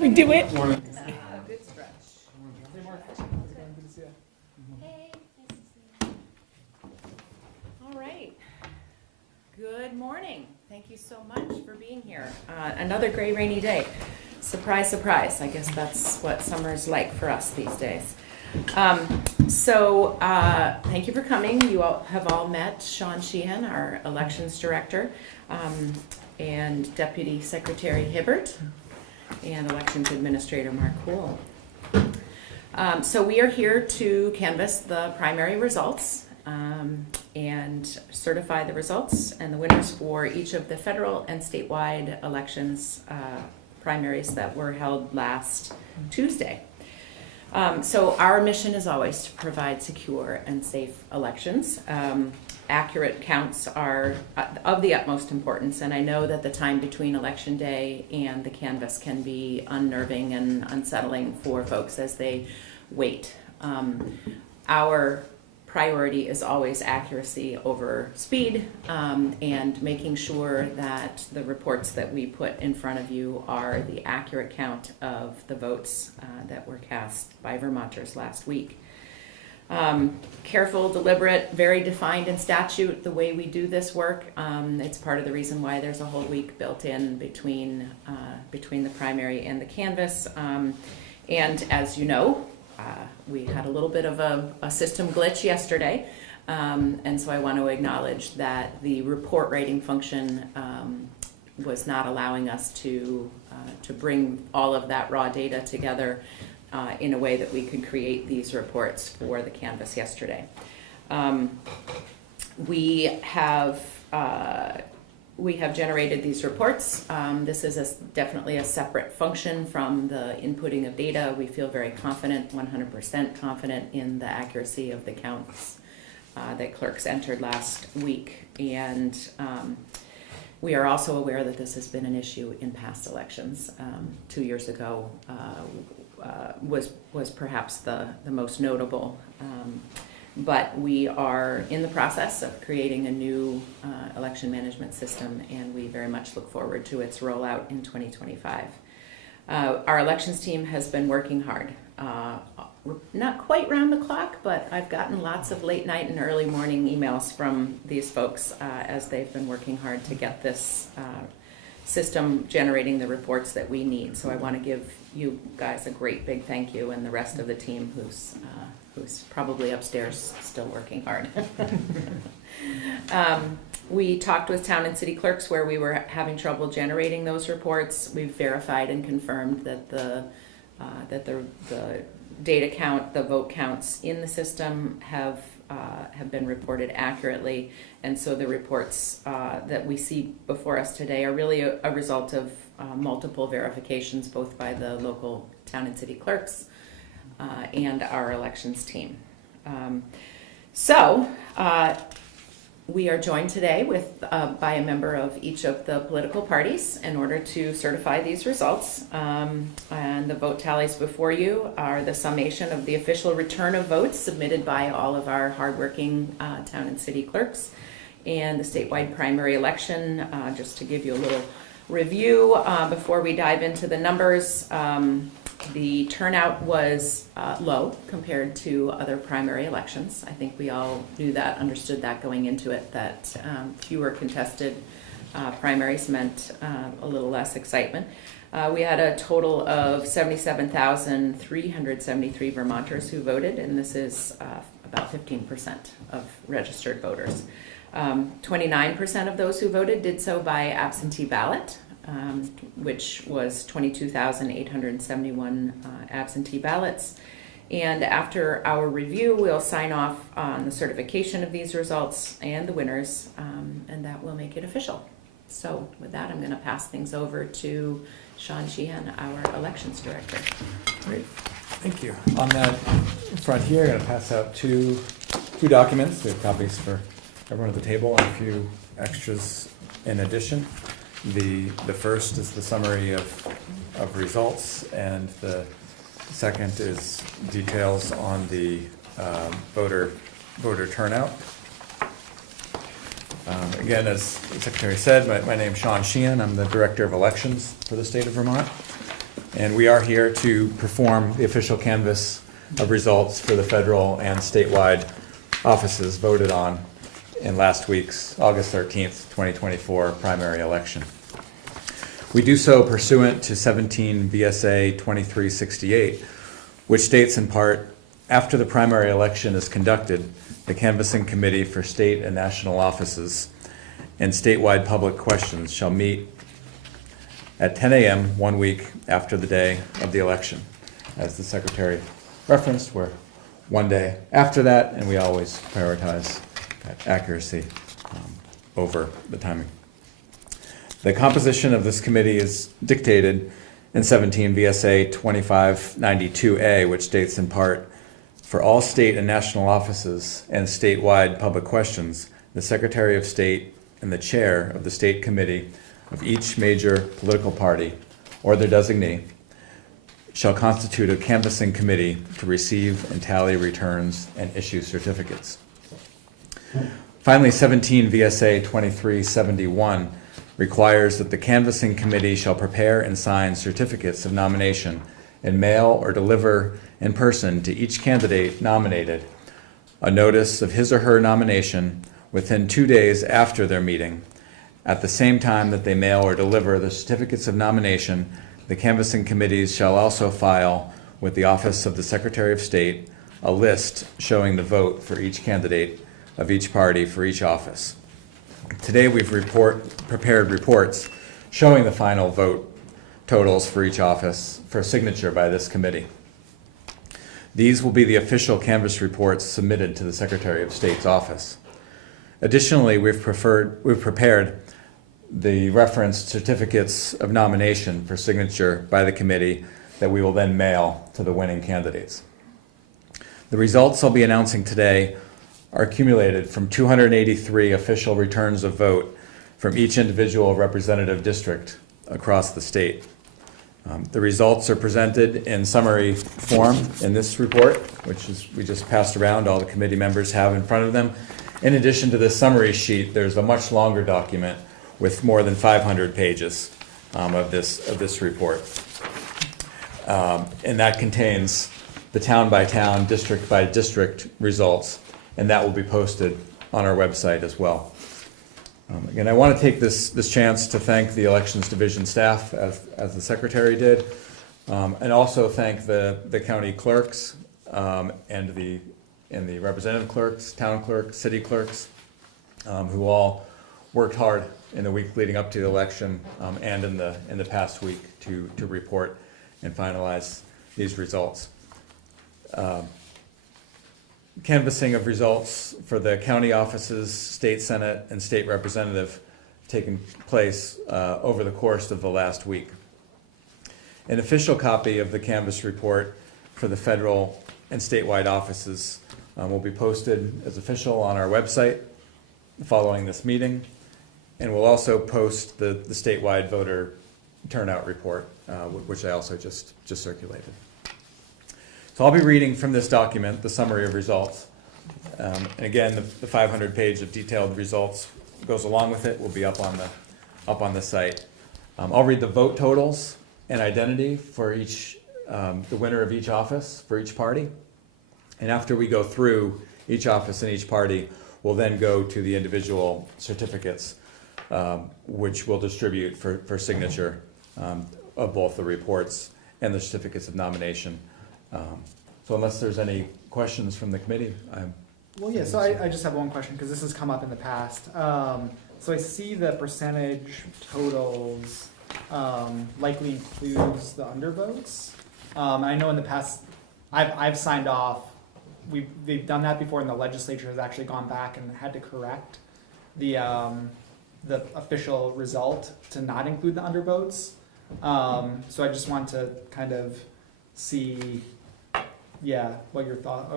We do it. Good stretch. Hey, Mark. Good to see you. Hey, nice to see you. All right. Good morning. Thank you so much for being here. Another gray, rainy day. Surprise, surprise. I guess that's what summer's like for us these days. Thank you for coming. You all have all met Sean Sheehan, our elections director, and Deputy Secretary Hibbert, and elections administrator Mark Cool. So we are here to canvass the primary results and certify the results and the winners for each of the federal and statewide elections primaries that were held last Tuesday. So our mission is always to provide secure and safe elections. Accurate counts are of the utmost importance, and I know that the time between Election Day and the canvass can be unnerving and unsettling for folks as they wait. Our priority is always accuracy over speed, and making sure that the reports that we put in front of you are the accurate count of the votes that were cast by Vermonters last week. Careful, deliberate, very defined in statute the way we do this work. It's part of the reason why there's a whole week built in between the primary and the canvass. And as you know, we had a little bit of a system glitch yesterday, and so I want to acknowledge that the report writing function was not allowing us to bring all of that raw data together in a way that we could create these reports for the canvass yesterday. We have generated these reports. This is definitely a separate function from the inputting of data. We feel very confident, 100% confident in the accuracy of the counts that clerks entered last week. And we are also aware that this has been an issue in past elections. 2 years ago was perhaps the most notable. But we are in the process of creating a new election management system, and we very much look forward to its rollout in 2025. Our elections team has been working hard. Not quite round the clock, but I've gotten lots of late night and early morning emails from these folks as they've been working hard to get this system generating the reports that we need. So I want to give you guys a great big thank you, and the rest of the team who's probably upstairs still working hard. We talked with town and city clerks where we were having trouble generating those reports. We've verified and confirmed that the data count, the vote counts in the system have been reported accurately, and so the reports that we see before us today are really a result of multiple verifications, both by the local town and city clerks and our elections team. We are joined today by a member of each of the political parties in order to certify these results. And the vote tallies before you are the summation of the official return of votes submitted by all of our hardworking town and city clerks, and the statewide primary election. Just to give you a little review before we dive into the numbers. The turnout was low compared to other primary elections. I think we all knew that, understood that going into it, that fewer contested primaries meant a little less excitement. We had a total of 77,373 Vermonters who voted, and this is about 15% of registered voters. 29% of those who voted did so by absentee ballot, which was 22,871 absentee ballots. And after our review, we'll sign off on the certification of these results and the winners, and that will make it official. So with that, I'm going to pass things over to Sean Sheehan, our elections director. Great, thank you. On that front here, I'm going to pass out two documents. We have copies for everyone at the table and a few extras in addition. The first is the summary of results, and the second is details on the voter turnout. Again, as the Secretary said, my name is Sean Sheehan. I'm the Director of Elections for the state of Vermont. and we are here to perform the official canvass of results for the federal and statewide offices voted on in last week's August 13th, 2024 primary election. We do so pursuant to 17 VSA 2368, which states in part, after the primary election is conducted, the canvassing committee for state and national offices and statewide public questions shall meet at 10 a.m. 1 week after the day of the election. As the secretary referenced, we're one day after that, and we always prioritize accuracy over the timing. The composition of this committee is dictated in 17 VSA 2592A, which states in part, for all state and national offices and statewide public questions, the Secretary of State and the chair of the state committee of each major political party or their designee shall constitute a canvassing committee to receive and tally returns and issue certificates. Finally, 17 VSA 2371 requires that the canvassing committee shall prepare and sign certificates of nomination and mail or deliver in person to each candidate nominated a notice of his or her nomination within 2 days after their meeting. At the same time that they mail or deliver the certificates of nomination, the canvassing committees shall also file with the Office of the Secretary of State a list showing the vote for each candidate of each party for each office. Today we've prepared reports showing the final vote totals for each office for signature by this committee. These will be the official canvass reports submitted to the Secretary of State's office. Additionally, we've prepared the referenced certificates of nomination for signature by the committee that we will then mail to the winning candidates. The results I'll be announcing today are accumulated from 283 official returns of vote from each individual representative district across the state. The results are presented in summary form in this report, which is we just passed around, all the committee members have in front of them. In addition to this summary sheet, there's a much longer document with more than 500 pages of this report. And that contains the town by town, district by district results, and that will be posted on our website as well. Again, I want to take this chance to thank the Elections Division staff, as the Secretary did, and also thank the county clerks and the representative clerks, town clerks, city clerks, who all worked hard in the week leading up to the election and in the past week to report and finalize these results. Canvassing of results for the county offices, state senate, and state representative taken place over the course of the last week. An official copy of the canvass report for the federal and statewide offices will be posted as official on our website following this meeting, and we'll also post the statewide voter turnout report, which I also just circulated. So I'll be reading from this document the summary of results. And again, the 500-page of detailed results goes along with it. Will be up on the site. I'll read the vote totals and identity for each the winner of each office for each party. And after we go through each office and each party, we'll then go to the individual certificates, which we'll distribute for signature of both the reports and the certificates of nomination. So unless there's any questions from the committee, Well, yeah, so I just have one question, because this has come up in the past. So I see the percentage totals likely includes the undervotes. I know in the past, I've signed off, they've done that before, and the legislature has actually gone back and had to correct the official result to not include the undervotes. So I just want to kind of see, what your thought,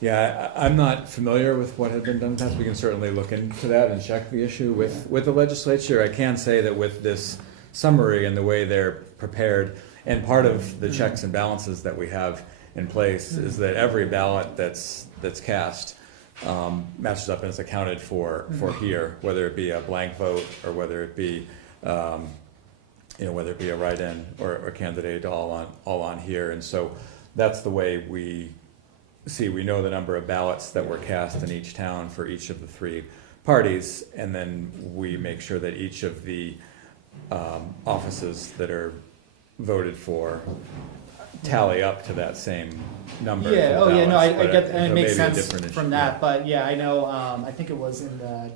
Yeah, I'm not familiar with what had been done in the past. We can certainly look into that and check the issue with the legislature. I can say that with this summary and the way they're prepared, and part of the checks and balances that we have in place is that every ballot that's cast matches up and is accounted for here, whether it be a blank vote or whether it be whether it be a write-in or candidate all on here. And so that's the way we know the number of ballots that were cast in each town for each of the three parties, and then we make sure that each of the offices that are voted for tally up to that same number. Yeah, for the oh yeah, no, I ballots, get, but and it there makes may be a sense different from issue. that, but yeah, I know, I think it was in the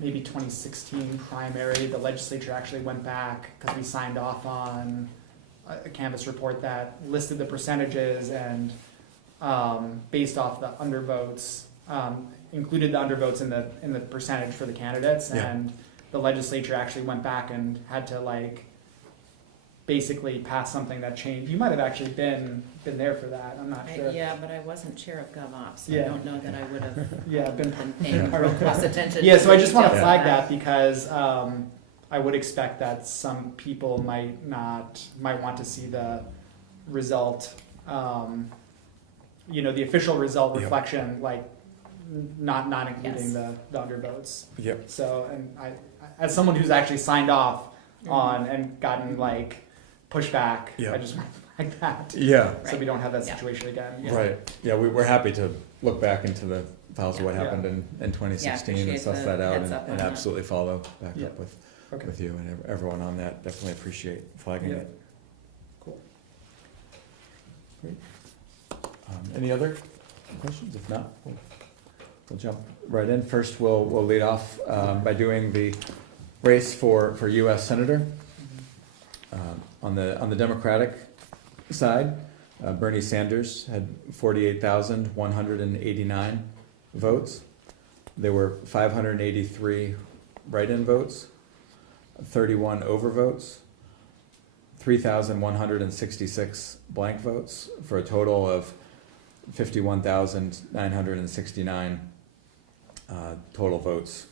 maybe 2016 primary, the legislature actually went back, because we signed off on a canvas report that listed the percentages and, based off the undervotes, included the undervotes in the percentage for the candidates, Yeah. and the legislature actually went back and had to basically pass something that changed. You might have actually been there for that, I'm not sure. Yeah, but I wasn't chair of GovOps, so I Yeah. don't know that I would have Yeah, been paying real close attention. Yeah, to so I the just want to details flag of that because I would expect that some people might want to see the result, the official result Yep. reflection, not including Yes. the undervotes. Yep. So, and I, as someone who's actually signed off Mhm. on and gotten pushback, Yeah. I just want to flag that. Yeah, So we don't have that Yeah. situation again. right. Yeah, we're happy to look back into the files of what Yeah. happened in 2016 and appreciate suss the that out heads up on and that. absolutely follow back Yeah. up with Okay. you and everyone on that. Definitely appreciate flagging Yeah. it. Cool. Great. Any other questions? If not, we'll jump right in. First, we'll lead off by doing the race for U.S. Senator. On the Democratic side, Bernie Sanders had 48,189 votes. There were 583 write-in votes, 31 overvotes, 3,166 blank votes, for a total of 51,969 total votes.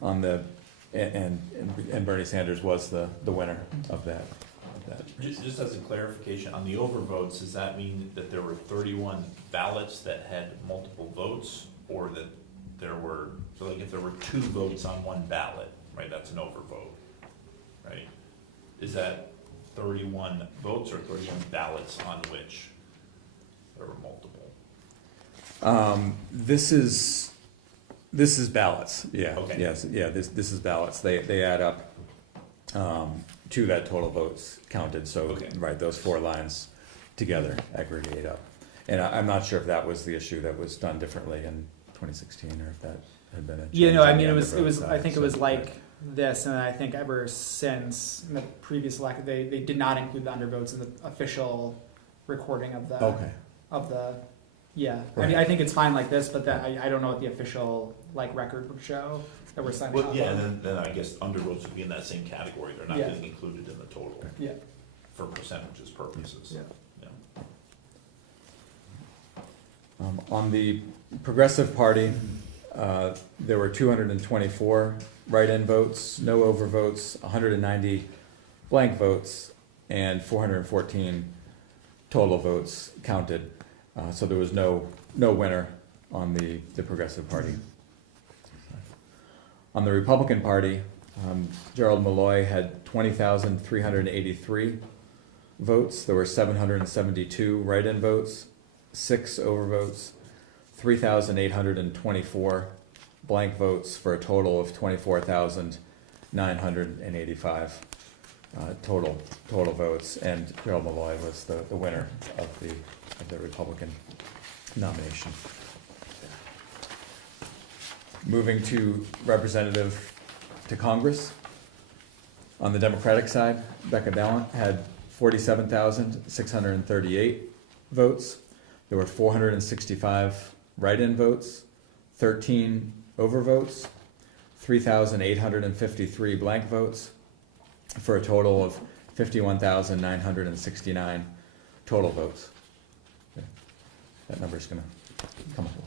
On the and Bernie Sanders was the winner of that. Just as a clarification, on the overvotes, does that mean that there were 31 ballots that had multiple votes, or that there were, so if there were 2 votes on one ballot, right, that's an overvote, right? Is that 31 votes or 31 ballots on which there were multiple? This is ballots. Yeah. Okay. Yes. Yeah. This is ballots. They add up to that total votes counted. So Okay. right, those 4 lines together aggregate up. And I'm not sure if that was the issue that was done differently in 2016, or if that had been a change. Yeah, no, I on the mean, it was, undervote I side. think it So, was like this, and I think ever since in the previous election, they did not include the undervotes in the official recording of the, Okay. yeah. I Right. mean, I think it's fine like this, but that, I don't know what the official, record would show that we're signing Well, off yeah, on. and then I guess undervotes would be in that same category, they're not Yeah. getting included in the total Yeah, for percentages purposes. yeah. On the Progressive Party, there were 224 write-in votes, no overvotes, 190 blank votes, and 414 total votes counted. So there was no winner on the Progressive Party. On the Republican Party, Gerald Malloy had 20,383 votes. There were 772 write-in votes, 6 overvotes, 3,824 blank votes, for a total of 24,985 total votes. And Gerald Malloy was the winner of the Republican nomination. Moving to representative to Congress. On the Democratic side, Becca Ballant had 47,638 votes. There were 465 write-in votes, 13 overvotes, 3,853 blank votes, for a total of 51,969 total votes. Okay. That number's gonna come up a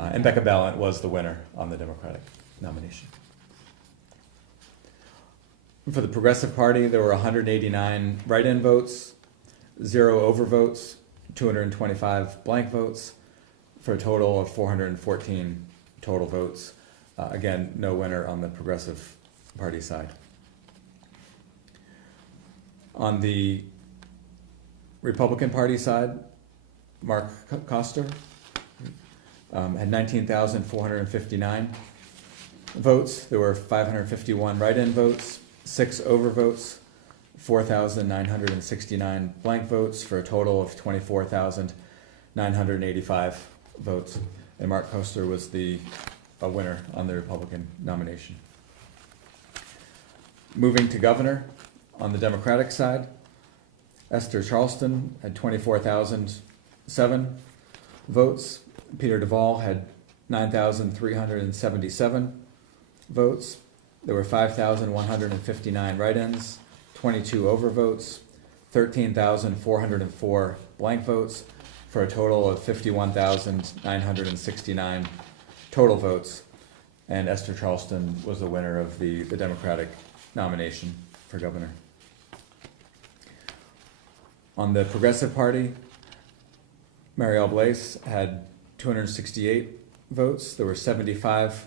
lot. And Becca Ballant was the winner on the Democratic nomination. For the Progressive Party, there were 189 write-in votes, 0 overvotes, 225 blank votes, for a total of 414 total votes. Again, no winner on the Progressive Party side. On the Republican Party side, Mark Coster had 19,459 votes. There were 551 write-in votes, 6 overvotes, 4,969 blank votes, for a total of 24,985 votes. And Mark Coster was a winner on the Republican nomination. Moving to governor, on the Democratic side, Esther Charleston had 24,007 votes. Peter Duvall had 9,377 votes. There were 5,159 write-ins, 22 overvotes, 13,404 blank votes, for a total of 51,969 total votes. And Esther Charleston was the winner of the Democratic nomination for governor. On the Progressive Party, Marielle Blaise had 268 votes. There were 75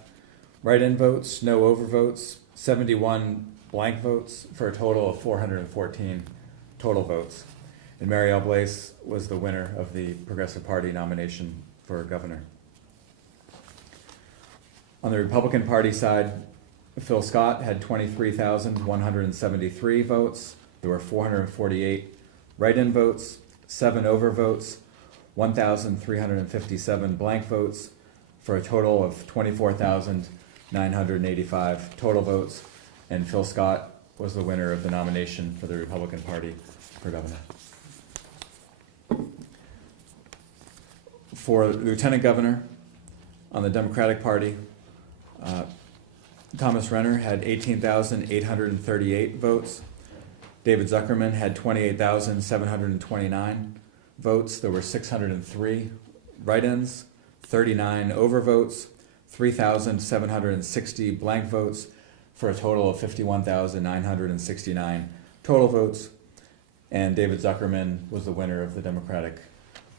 write-in votes, no overvotes, 71 blank votes, for a total of 414 total votes. And Marielle Blaise was the winner of the Progressive Party nomination for governor. On the Republican Party side, Phil Scott had 23,173 votes. There were 448 write-in votes, 7 overvotes, 1,357 blank votes, for a total of 24,985 total votes. And Phil Scott was the winner of the nomination for the Republican Party for governor. For lieutenant governor, on the Democratic Party, Thomas Renner had 18,838 votes. David Zuckerman had 28,729 votes. There were 603 write-ins, 39 overvotes, 3,760 blank votes, for a total of 51,969 total votes. And David Zuckerman was the winner of the Democratic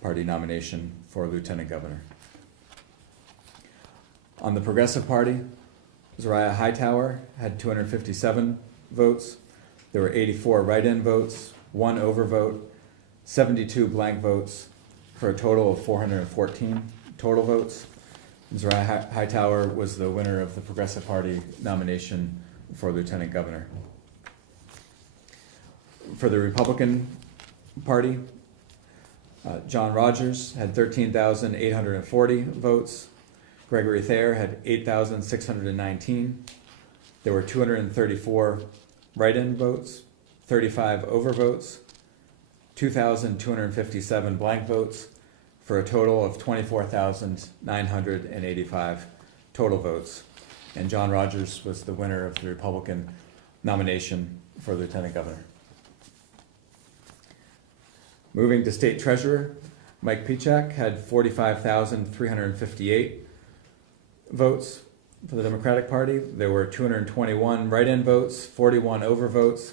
Party nomination for lieutenant governor. On the Progressive Party, Zariah Hightower had 257 votes. There were 84 write-in votes, 1 overvote, 72 blank votes, for a total of 414 total votes. And Zariah Hightower was the winner of the Progressive Party nomination for lieutenant governor. For the Republican Party, John Rogers had 13,840 votes. Gregory Thayer had 8,619. There were 234 write-in votes, 35 overvotes, 2,257 blank votes, for a total of 24,985 total votes. And John Rogers was the winner of the Republican nomination for lieutenant governor. Moving to state treasurer, Mike Pichak had 45,358 votes for the Democratic Party. There were 221 write-in votes, 41 overvotes,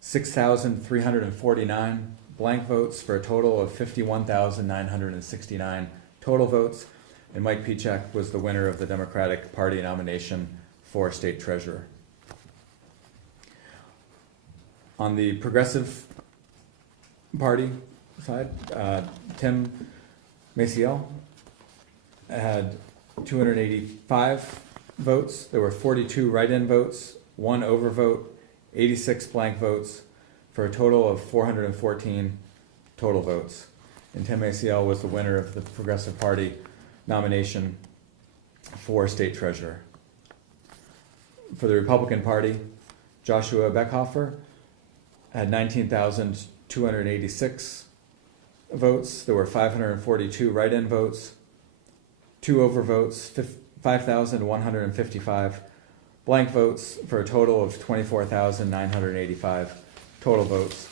6,349 blank votes, for a total of 51,969 total votes. And Mike Pichak was the winner of the Democratic Party nomination for state treasurer. On the Progressive Party side, Tim Maciel had 285 votes. There were 42 write-in votes, 1 overvote, 86 blank votes, for a total of 414 total votes. And Tim Maciel was the winner of the Progressive Party nomination for state treasurer. For the Republican Party, Joshua Beckhofer had 19,286 votes. There were 542 write-in votes, 2 overvotes, 5,155 blank votes, for a total of 24,985 total votes.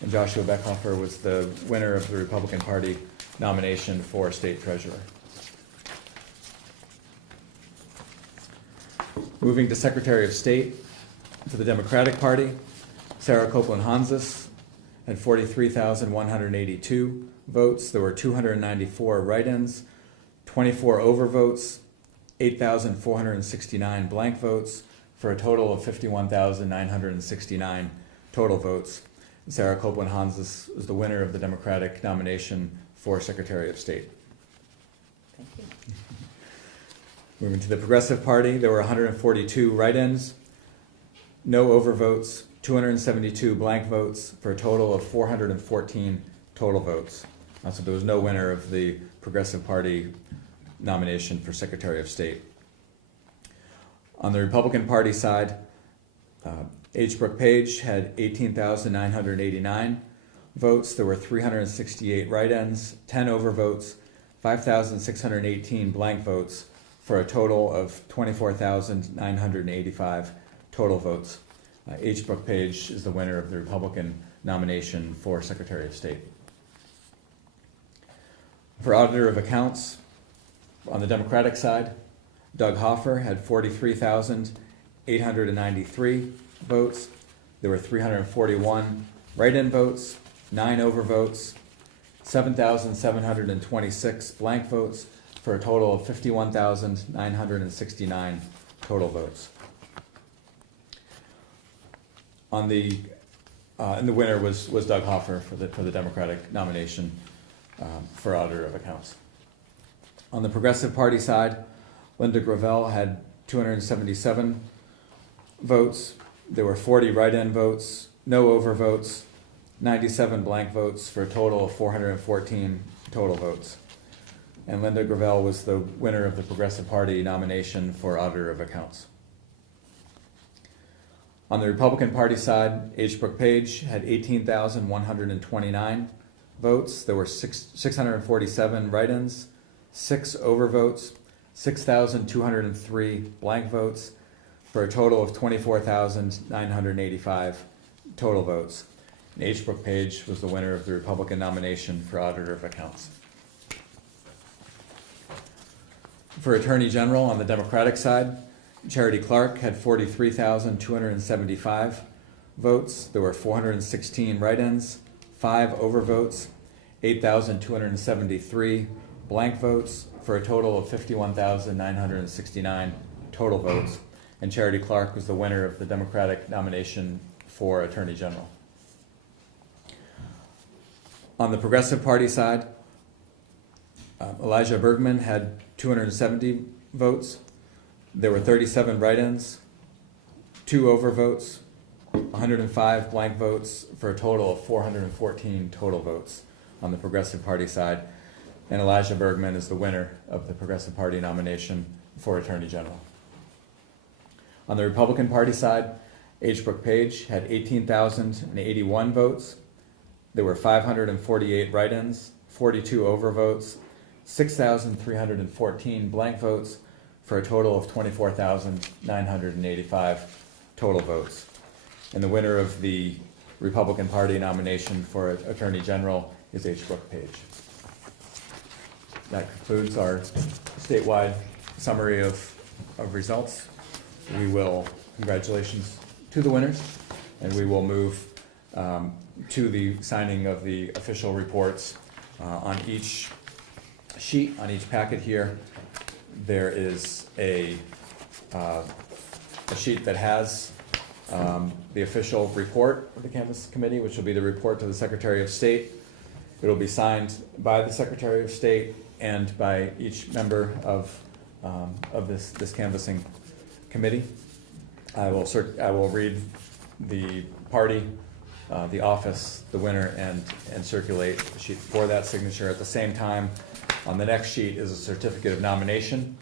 And Joshua Beckhofer was the winner of the Republican Party nomination for state treasurer. Moving to Secretary of State, for the Democratic Party, Sarah Copeland Hanzas had 43,182 votes. There were 294 write-ins, 24 overvotes, 8,469 blank votes, for a total of 51,969 total votes. Sarah Copeland Hanzas is the winner of the Democratic nomination for Secretary of State. Thank you. Moving to the Progressive Party, there were 142 write-ins, no overvotes, 272 blank votes, for a total of 414 total votes. So there was no winner of the Progressive Party nomination for Secretary of State. On the Republican Party side, H. Brooke Page had 18,989 votes. There were 368 write-ins, 10 overvotes, 5,618 blank votes, for a total of 24,985 total votes. H. Brooke Page is the winner of the Republican nomination for Secretary of State. For Auditor of Accounts, on the Democratic side, Doug Hoffer had 43,893 votes. There were 341 write-in votes, 9 overvotes, 7,726 blank votes, for a total of 51,969 total votes. And the winner was Doug Hoffer for the Democratic nomination for Auditor of Accounts. On the Progressive Party side, Linda Gravel had 277 votes. There were 40 write-in votes, no overvotes, 97 blank votes, for a total of 414 total votes. And Linda Gravel was the winner of the Progressive Party nomination for Auditor of Accounts. On the Republican Party side, H. Brooke Page had 18,129 votes. There were 647 write-ins, 6 overvotes, 6,203 blank votes, for a total of 24,985 total votes. And H. Brooke Page was the winner of the Republican nomination for Auditor of Accounts. For Attorney General on the Democratic side, Charity Clark had 43,275 votes. There were 416 write-ins, 5 overvotes, 8,273 blank votes, for a total of 51,969 total votes. And Charity Clark was the winner of the Democratic nomination for Attorney General. On the Progressive Party side, Elijah Bergman had 270 votes. There were 37 write-ins, 2 overvotes, 105 blank votes, for a total of 414 total votes on the Progressive Party side. And Elijah Bergman is the winner of the Progressive Party nomination for Attorney General. On the Republican Party side, H. Brooke Page had 18,081 votes. There were 548 write-ins, 42 overvotes, 6,314 blank votes, for a total of 24,985 total votes. And the winner of the Republican Party nomination for Attorney General is H. Brooke Page. That concludes our statewide summary of results. We will, congratulations to the winners, and we will move to the signing of the official reports. On each sheet, on each packet here, there is a sheet that has the official report of the Canvas Committee, which will be the report to the Secretary of State. It will be signed by the Secretary of State and by each member of this canvassing committee. I will read the party, the office, the winner, and circulate the sheet for that signature. At the same time, on the next sheet is a certificate of nomination,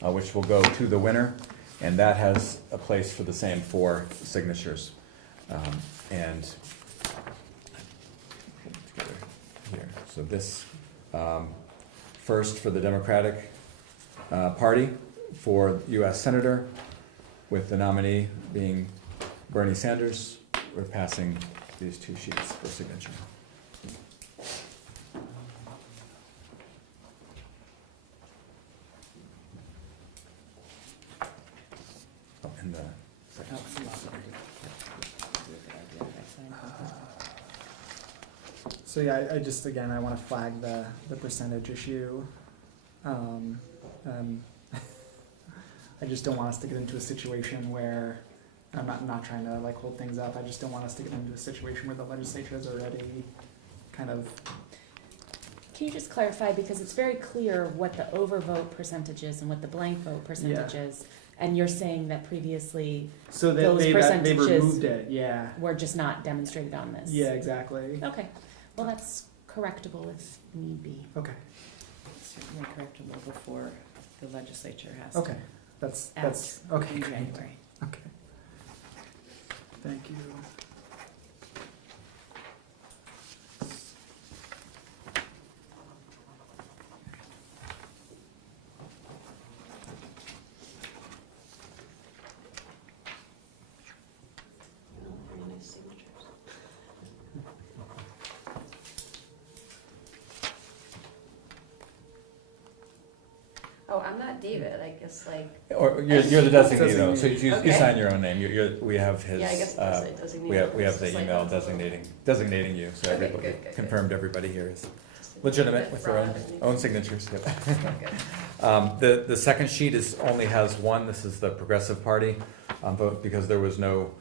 which will go to the winner, and that has a place for the same 4 signatures. And together here. So this first for the Democratic Party for U.S. Senator, with the nominee being Bernie Sanders. We're passing these 2 sheets for signature. Oh, and the second. So yeah, I just, again, I want to flag the percentage issue. I just don't want us to get into a situation where, I'm not trying to like hold things up, I just don't want us to get into a situation where the legislature has already kind of, Can you just clarify, because it's very clear what the overvote percentage is and what the blank vote percentage is, and you're saying that previously so that Those they've percentages- removed it, yeah. were just not demonstrated on this? Yeah, exactly. Okay, well, that's correctable if need be. Okay, Certainly correctable before the legislature has okay, that's, okay, in great, January. okay. Thank you. Oh, I'm not David, I guess like, Or you're the designee though, so you Okay. sign your own name, we have his, yeah, I guess that's it, we have the It's like email that's a little- designating you, so Okay, everybody, good. confirmed everybody here is just a legitimate bit with their own, fraud and- own signatures, yep. Okay, good. The second sheet only has one, this is the Progressive Party, vote, because there was no,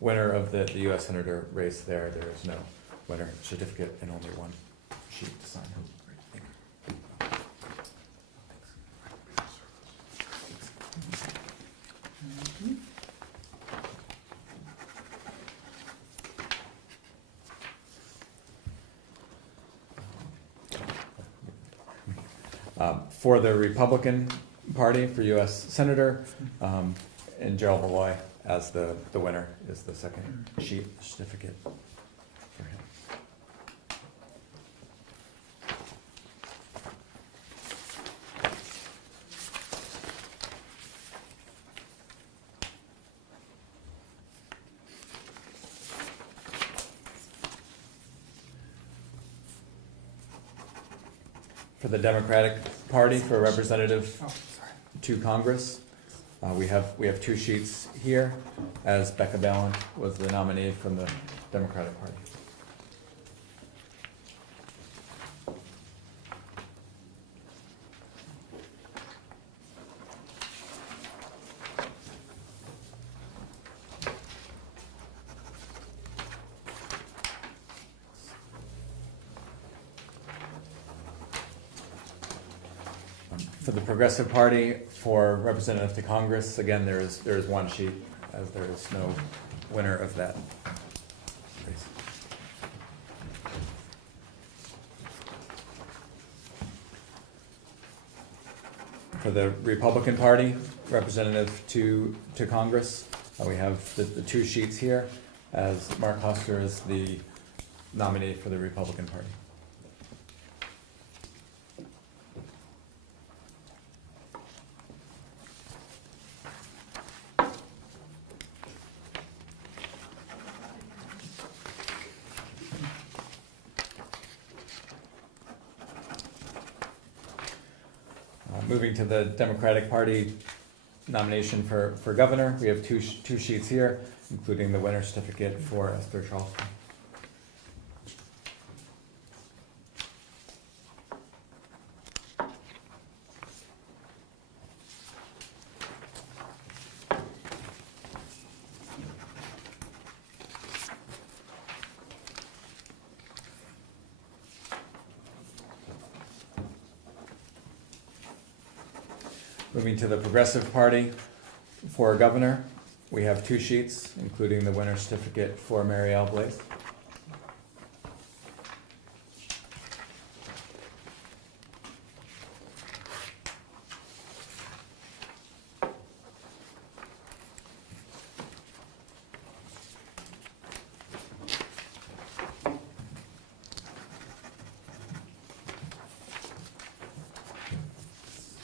winner of the US Senator race there is no winner certificate and only one sheet to sign. Great, thank you. For the Republican Party for US Senator, and Gerald Malloy as the winner is the second sheet certificate for him. For the Democratic Party for representative Oh, sorry. to Congress, we have two sheets here, as Becca Ballant was the nominee from the Democratic Party. For the Progressive Party, for representative to Congress, again, there is one sheet, as there is no winner of that race. For the Republican Party, representative to Congress, we have the two sheets here, as Mark Huster is the nominee for the Republican Party. Moving to the Democratic Party nomination for governor, we have two sheets here, including the winner certificate for Esther Charleston. Moving to the Progressive Party for governor, we have two sheets, including the winner certificate for Mary L. Blaze.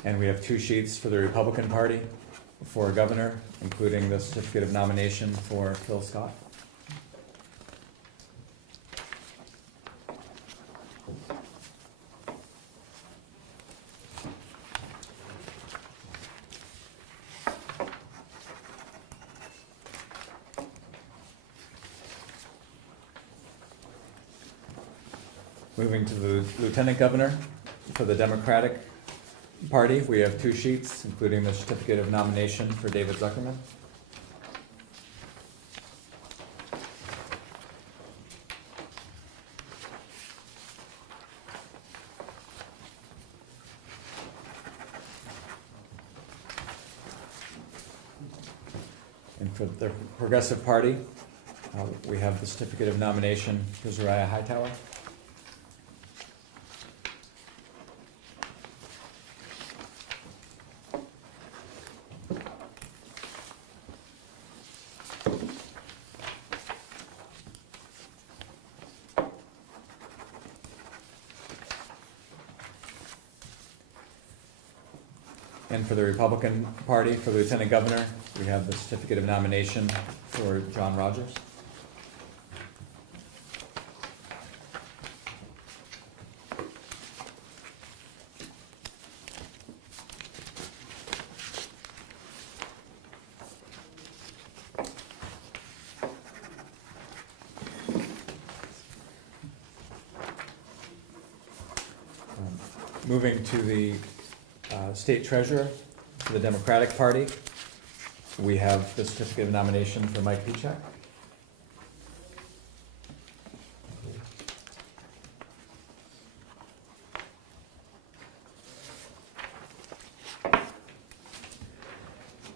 And we have two sheets for the Republican Party for governor, including the certificate of nomination for Phil Scott. Moving to the lieutenant governor for the Democratic Party, we have 2 sheets, including the certificate of nomination for David Zuckerman. And for the Progressive Party, we have the certificate of nomination for Zariah Hightower. And for the Republican Party, for Lieutenant Governor, we have the certificate of nomination for John Rogers. Moving to the State Treasurer for the Democratic Party, we have the certificate of nomination for Mike Pichak.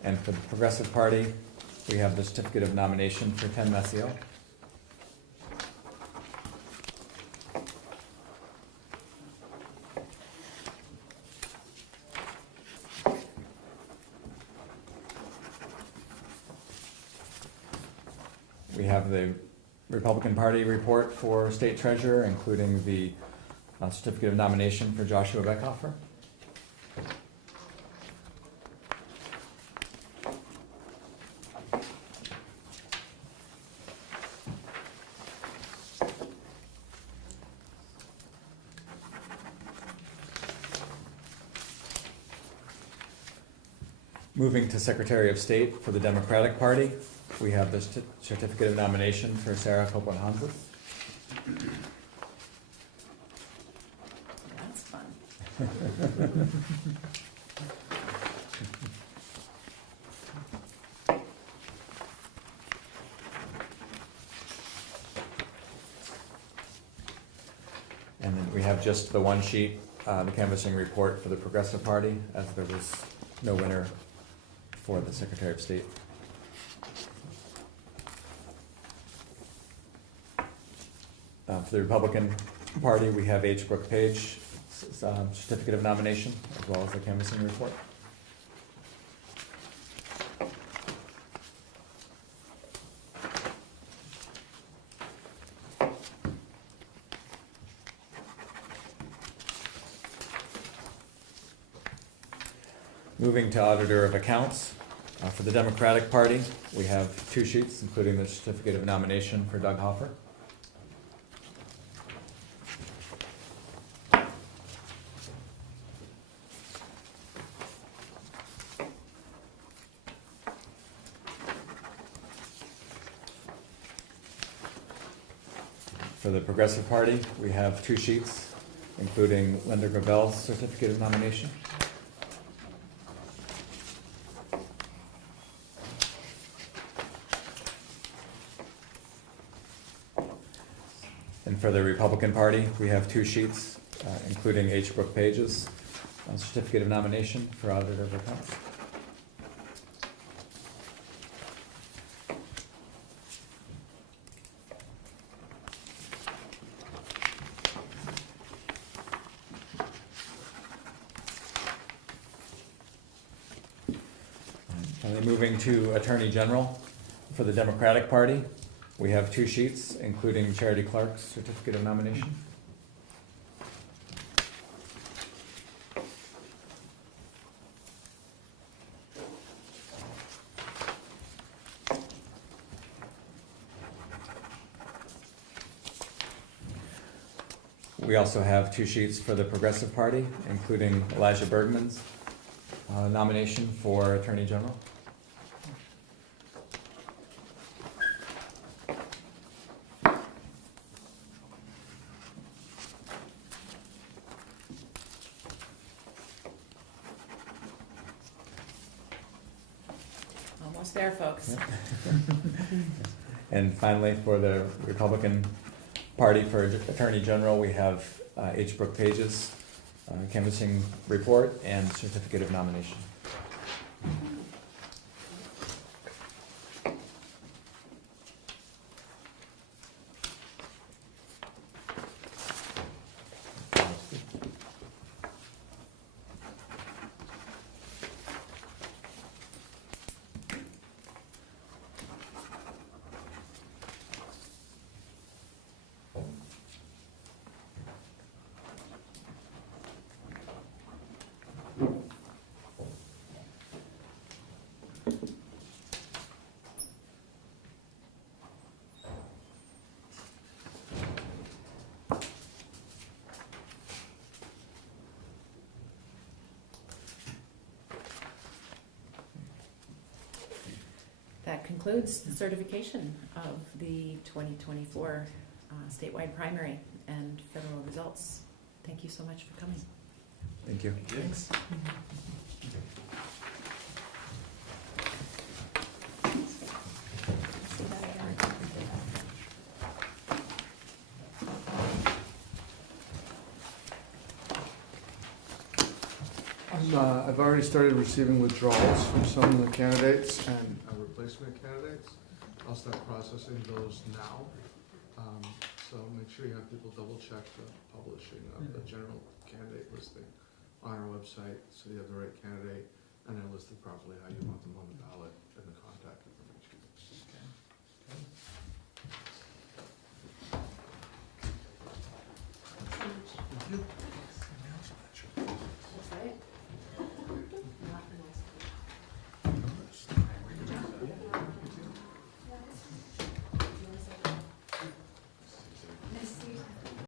And for the Progressive Party, we have the certificate of nomination for Ken Messiel. We have the Republican Party report for State Treasurer, including the certificate of nomination for Joshua Beckhofer. Moving to Secretary of State for the Democratic Party, we have the certificate of nomination for Sarah Copeland Hanzas. That's fun. And then we have just the one sheet, the canvassing report for the Progressive Party, as there was no winner for the Secretary of State. For the Republican Party, we have H. Brooke Page, certificate of nomination, as well as the canvassing report. Moving to Auditor of Accounts, for the Democratic Party, we have 2 sheets, including the certificate of nomination for Doug Hoffer. For the Progressive Party, we have 2 sheets, including Linda Gravel's certificate of nomination. And for the Republican Party, we have 2 sheets, including H. Brooke Page's certificate of nomination for Auditor of Accounts. Finally, moving to Attorney General for the Democratic Party, we have 2 sheets, including Charity Clark's certificate of nomination. We also have 2 sheets for the Progressive Party, including Elijah Bergman's nomination for Attorney General. Almost there, folks. And finally, for the Republican Party for Attorney General, we have H. Brooke Page's canvassing report and certificate of nomination. That concludes the certification of the 2024 statewide primary and federal results. Thank you so much for coming. Thank you. Thanks. I've already started receiving withdrawals from some of the candidates and replacement candidates. I'll start processing those now. So make sure you have people double check the publishing of the general candidate listing on our website so you have the right candidate and they're listed properly how you want them on the ballot.